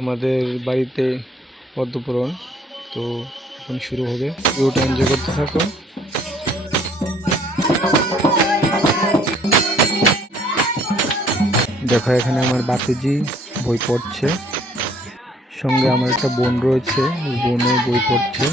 আমাদের বাড়িতে পদ্মপুরাণ, তো এখন শুরু হবে। ভিডিওটা এনজয় করতে থাকো। দেখো এখানে আমার বাতিজি বই পড়ছে, সঙ্গে আমার একটা বোন রয়েছে, ওই বোনও বই পড়ছে।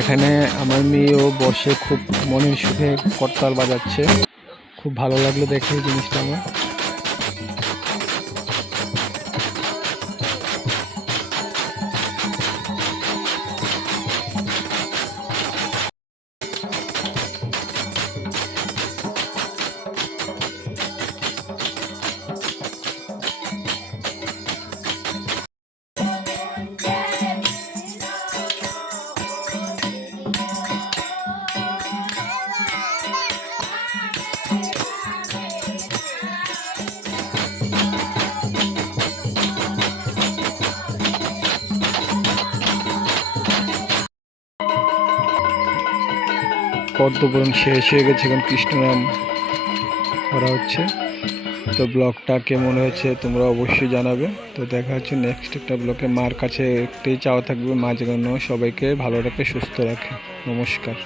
এখানে আমার মেয়েও বসে খুব মনের সুখে করতাল বাজাচ্ছে, খুব ভালো লাগলো দেখে এই জিনিসটা আমার। পদ্মপুরাণ শেষ হয়ে গেছে, এখন কৃষ্ণনাম করা হচ্ছে। তো ব্লগটা কেমন হয়েছে তোমরা অবশ্যই জানাবে। তো দেখা হচ্ছে নেক্সট একটা ব্লগে। মার কাছে একটাই চাওয়া থাকবে, মা যেন সবাইকে ভালো রাখে, সুস্থ রাখে। নমস্কার।